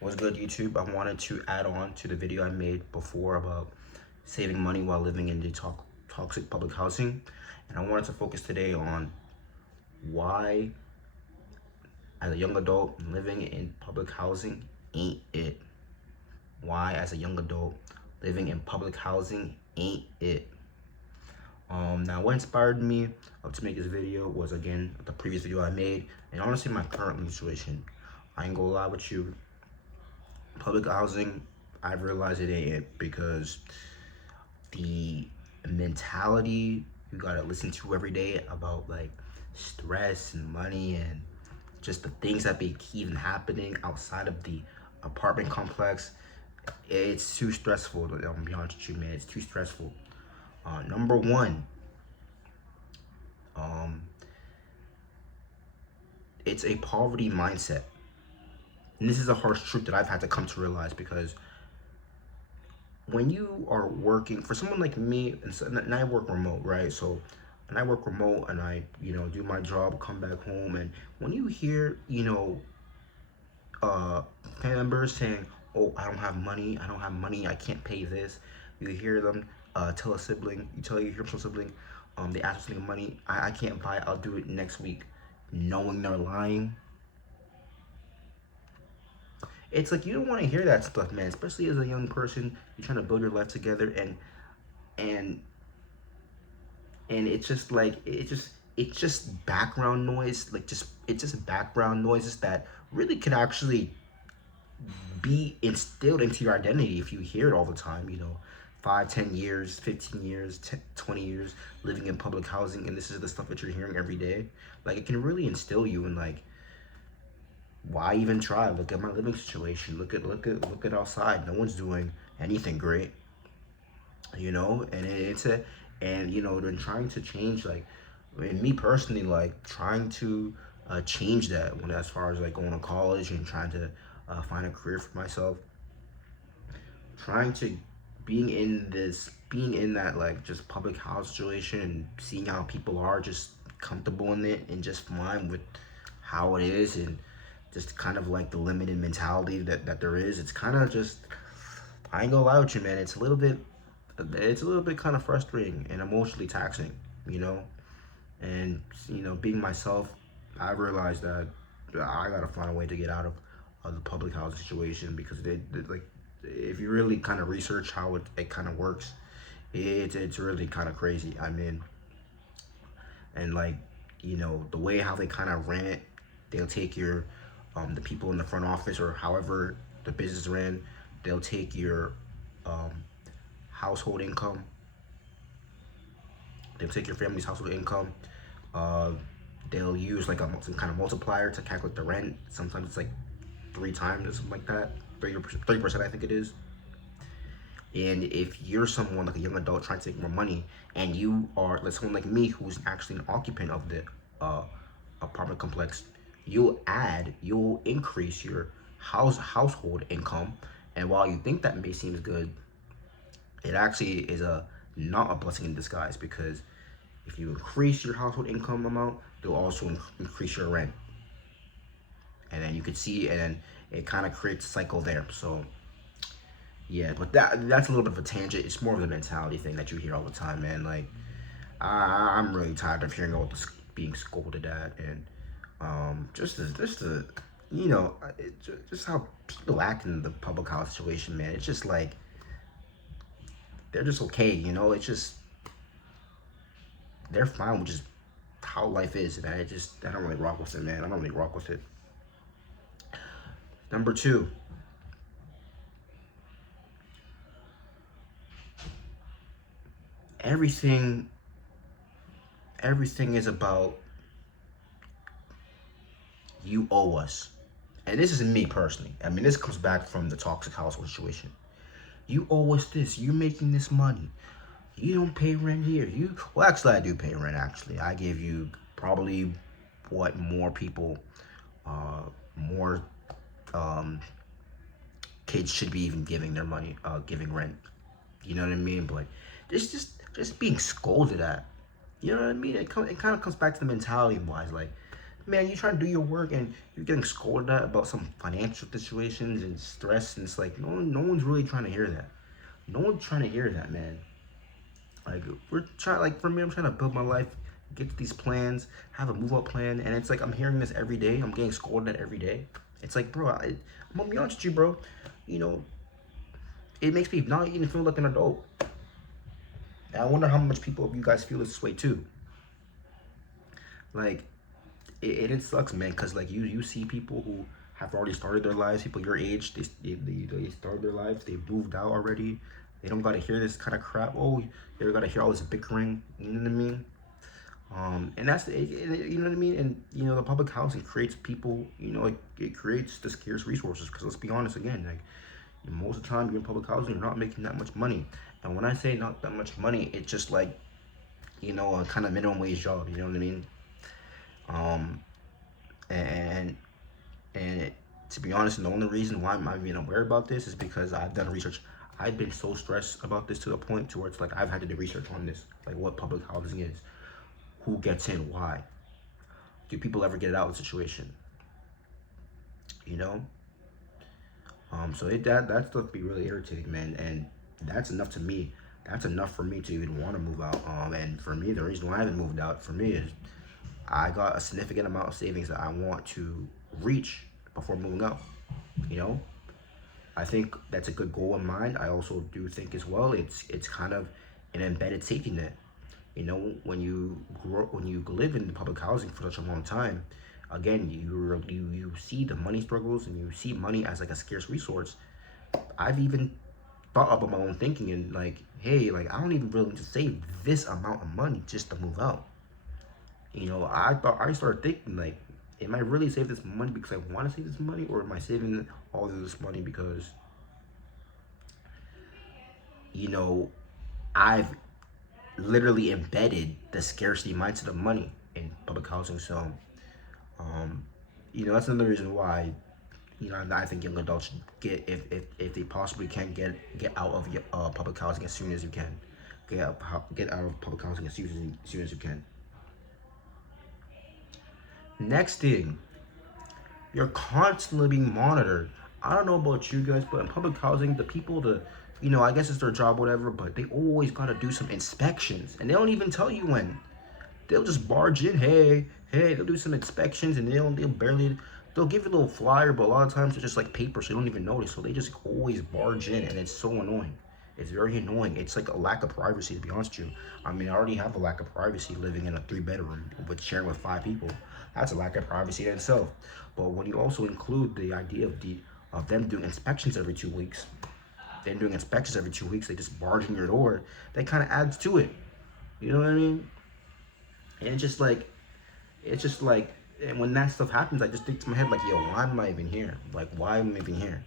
What's good, YouTube? I wanted to add on to the video I made before about saving money while living in the toxic public housing. And I wanted to focus today on why, as a young adult, living in public housing ain't it. Why, as a young adult, living in public housing ain't it. Now, what inspired me to make this video was, again, the previous video I made, and honestly, my current situation. I ain't gonna lie with you. Public housing, I've realized it ain't it, because the mentality you gotta listen to every day about like stress and money and just the things that be even happening outside of the apartment complex, it's too stressful. I'm gonna be honest with you, man. It's too stressful. Number one, it's a poverty mindset. And this is a harsh truth that I've had to come to realize, because when you are working, for someone like me, and I work remote, right? So, and I work remote and I, do my job, come back home. And when you hear, uh, family members saying, oh, I don't have money, I can't pay this. You hear them tell a sibling, you hear from a sibling, they ask for money, I can't buy it, I'll do it next week, knowing they're lying. It's like you don't want to hear that stuff, man. Especially as a young person, you're trying to build your life together, and and it's just like it's just background noise, like it's just background noises that really could actually be instilled into your identity if you hear it all the time. 5, 10 years, 15 years, 10, 20 years living in public housing, and this is the stuff that you're hearing every day. Like, it can really instill you in, like, why even try? Look at my living situation. Look at outside. No one's doing anything great. And then trying to change, like, and me personally, like, trying to change that when, as far as like going to college and trying to find a career for myself, trying to being in that, like, just public house situation and seeing how people are just comfortable in it and just fine with how it is, and just kind of like the limited mentality that there is. It's kind of just, I ain't gonna lie with you, man. It's a little bit kind of frustrating and emotionally taxing, you know. And being myself, I realized that I gotta find a way to get out of the public house situation, because they like, if you really kind of research how it kind of works, it's really kind of crazy. I mean, and like, the way how they kind of ran it, they'll take your the people in the front office, or however the business ran, they'll take your um, household income. They'll take your family's household income. Uh, they'll use like some kind of multiplier to calculate the rent. Sometimes it's like 3 times or something like that. 30%, I think it is. And if you're someone like a young adult trying to make more money, and you are like someone like me who's actually an occupant of the apartment complex, you'll increase your household income. And while you think that may seem good, it actually is not a blessing in disguise, because if you increase your household income amount, they'll also increase your rent, and then you could see, and then it kind of creates a cycle there. So yeah, but that's a little bit of a tangent. It's more of the mentality thing that you hear all the time, man. Like, I'm really tired of hearing all this being scolded at, and just how people act in the public house situation, man. It's just like they're just okay, It's just they're fine with just how life is, and I don't really rock with it, man. I don't really rock with it. Number two, everything is about you owe us. And this isn't me personally. I mean, this comes back from the toxic household situation. You owe us this. You're making this money. You don't pay rent here. Well, actually, I do pay rent. Actually, I give you probably what more people, more kids should be even giving their money, giving rent. You know what I mean? But just being scolded at. You know what I mean? It kind of comes back to the mentality wise, like, man, you trying to do your work and you're getting scolded at about some financial situations and stress, and it's like no one's really trying to hear that. No one's trying to hear that, man. Like we're trying, like for me, I'm trying to build my life, get to these plans, have a move up plan, and it's like I'm hearing this every day. I'm getting scolded at every day. It's like, bro, I'm gonna be honest with you, bro. You know, it makes me not even feel like an adult. And I wonder how much people of you guys feel this way too. Like, it sucks, man, because like you see people who have already started their lives, people your age, they started their lives, they've moved out already. They don't gotta hear this kind of crap. Oh, they gotta hear all this bickering. You know what I mean? And that's you know what I mean. And you know, the public housing creates people. You know, it creates the scarce resources. Because let's be honest again, like most of the time you're in public housing, you're not making that much money. And when I say not that much money, it's just like, you know, a kind of minimum wage job. You know what I mean? Um, and and to be honest, and the only reason why I'm even aware about this is because I've done research. I've been so stressed about this to the point to where it's like I've had to do research on this, like what public housing is, who gets in, why, do people ever get out of the situation, you know? So that stuff be really irritating, man, and that's enough to me. That's enough for me to even want to move out. And for me, the reason why I haven't moved out for me is I got a significant amount of savings that I want to reach before moving out. You know, I think that's a good goal in mind. I also do think as well it's kind of an embedded safety net. You know, when you when you live in public housing for such a long time, again, you see the money struggles and you see money as like a scarce resource. I've even thought about my own thinking and like, hey, like I don't even really need to save this amount of money just to move out. You know, I started thinking like, am I really saving this money because I want to save this money, or am I saving all of this money because, you know, I've literally embedded the scarcity mindset of money in public housing. So, um, you know, that's another reason why, you know, I think young adults should get, if they possibly can, get out of public housing as soon as you can. Get out of public housing as soon as you can. Next thing, you're constantly being monitored. I don't know about you guys, but in public housing, the people, you know, I guess it's their job, whatever, but they always gotta do some inspections, and they don't even tell you when. They'll just barge in, hey, they'll do some inspections, and they'll give you a little flyer, but a lot of times it's just like paper, so you don't even notice. So they just always barge in, and it's so annoying. It's very annoying. It's like a lack of privacy, to be honest with you. I mean, I already have a lack of privacy living in a 3-bedroom with sharing with 5 people. That's a lack of privacy in itself. But when you also include the idea of them doing inspections every 2 weeks, they just barge in your door. That kind of adds to it. You know what I mean? And it's just like, and when that stuff happens, I just think to my head like, yo, why am I even here? Like, why am I even here?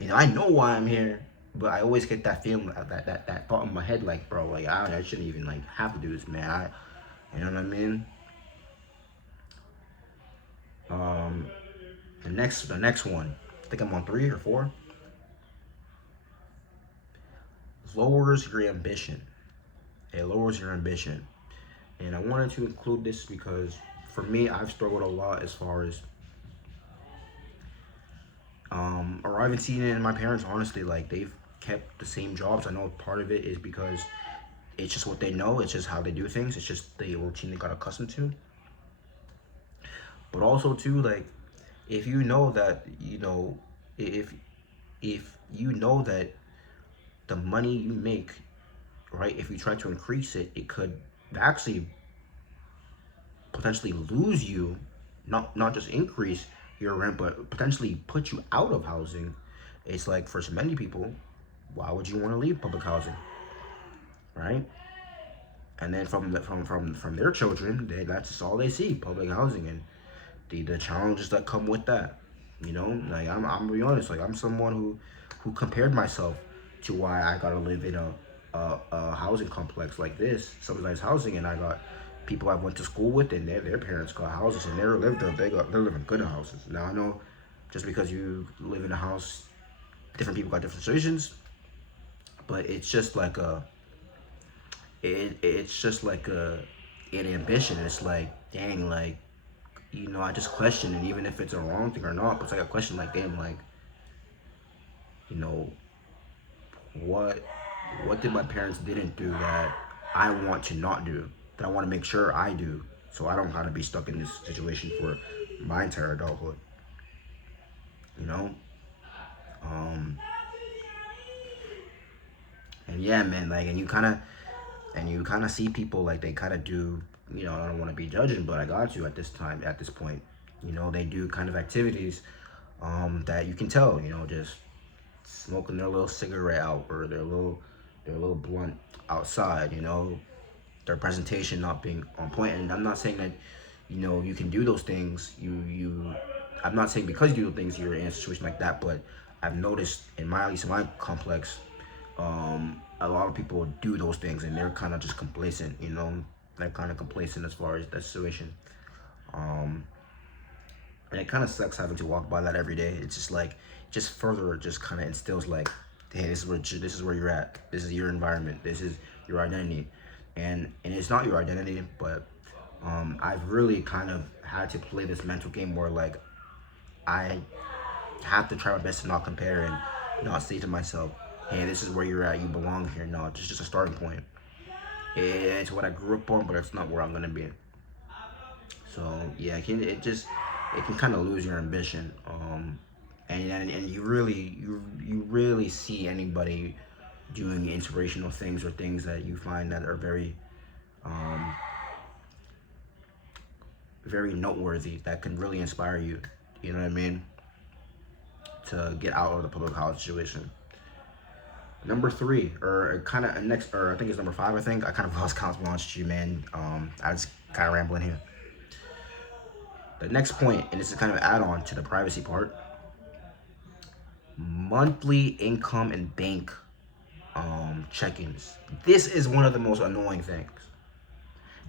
You know, I know why I'm here, but I always get that feeling, that thought in my head, like, bro, like I shouldn't even like have to do this, man. You know what I mean? Um, the next one, I think I'm on 3 or 4. Lowers your ambition. It lowers your ambition, and I wanted to include this because for me, I've struggled a lot as far as or I haven't seen it in my parents. Honestly, like they've kept the same jobs. I know part of it is because it's just what they know. It's just how they do things. It's just the routine they got accustomed to. But also too, like if you know that, you know, if you know that the money you make, right, if you try to increase it, it could actually potentially lose you, not just increase your rent, but potentially put you out of housing. It's like for so many people, why would you want to leave public housing, right? And then from their children, that's just all they see, public housing, and the challenges that come with that. You know, like I'm gonna be honest, like I'm someone who compared myself to why I gotta live in a housing complex like this, subsidized housing, and I got people I went to school with, and their parents got houses, and they're living good houses. Now I know, just because you live in a house, different people got different situations, but it's just like it's just like an ambition. It's like, dang, like I just question, and even if it's a wrong thing or not, but it's like a question like, damn, like, you know, what what did my parents didn't do that I want to not do, that I want to make sure I do, so I don't have to be stuck in this situation for my entire adulthood, you know? Um, and yeah, man, like, and you kind of see people like they kind of do, I don't want to be judging, but I got to at this point, they do kind of activities that you can tell, just smoking their little cigarette out or their little blunt outside, their presentation not being on point. And I'm not saying that, you can do those things. I'm not saying because you do things you're in a situation like that, but I've noticed at least in my complex, a lot of people do those things and they're kind of just complacent, they're kind of complacent as far as that situation. And it kind of sucks having to walk by that every day. It's just like, just further, just kind of instills like, hey, this is where you're at. This is your environment. This is your identity, and it's not your identity, but I've really kind of had to play this mental game where like I have to try my best to not compare and not say to myself, hey, this is where you're at. You belong here. No, it's just a starting point. It's what I grew up on, but it's not where I'm gonna be. So yeah, it can kind of lose your ambition. And you really see anybody doing inspirational things or things that you find that are um, very noteworthy, that can really inspire you. You know what I mean? To get out of the public college situation. Number three, or kind of next, or I think it's number five. I think I kind of lost count, to be honest with you, man. I was kind of rambling here. The next point, and this is kind of an add-on to the privacy part, monthly income and bank check-ins. This is one of the most annoying things.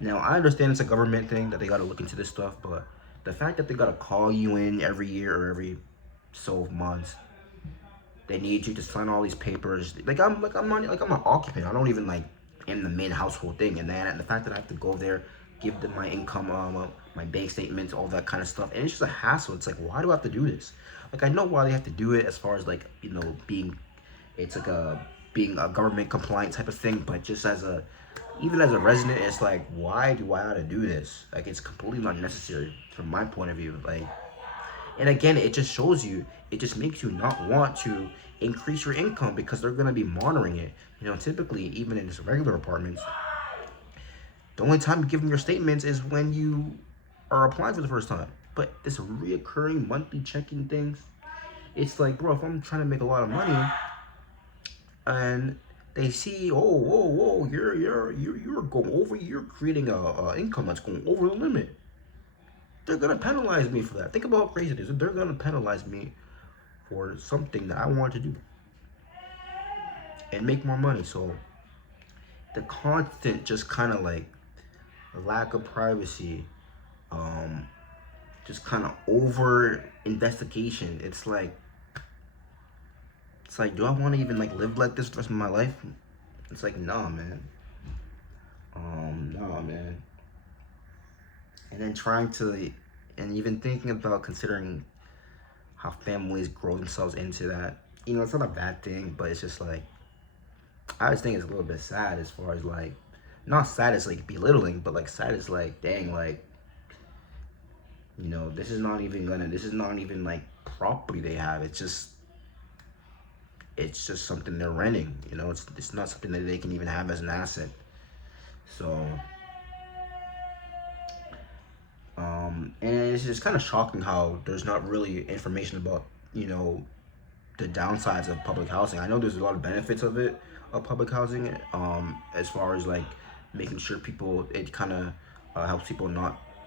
Now, I understand it's a government thing that they got to look into this stuff, but the fact that they got to call you in every year or every so months, they need you to sign all these papers. I'm an occupant. I don't even like in the main household thing, and then and the fact that I have to go there, give them my income, my bank statements, all that kind of stuff, and it's just a hassle. It's like, why do I have to do this? Like, I know why they have to do it as far as like it's like being a government compliant type of thing, but just even as a resident, it's like, why do I have to do this? Like, it's completely not necessary from my point of view. Like, and again, it just shows you, it just makes you not want to increase your income because they're gonna be monitoring it. Typically, even in just regular apartments, the only time you give them your statements is when you are applying for the first time. But this reoccurring monthly checking things, it's like, bro, if I'm trying to make a lot of money and they see, oh, you're going over, you're creating a income that's going over the limit, they're gonna penalize me for that. Think about how crazy it is. They're gonna penalize me for something that I want to do and make more money. So the constant, just kind of like lack of privacy, just kind of over investigation. It's like, do I want to even like live like this the rest of my life? It's like, nah, man. Nah, man. And then and even thinking about considering how families grow themselves into that. It's not a bad thing, but it's just like, I just think it's a little bit sad as far as like, not sad as like belittling, but like sad as like, dang, like, this is not even like property they have. It's just something they're renting. It's not something that they can even have as an asset. So, and it's just kind of shocking how there's not really information about, the downsides of public housing. I know there's a lot of benefits of public housing, as far as like making sure it kind of helps people not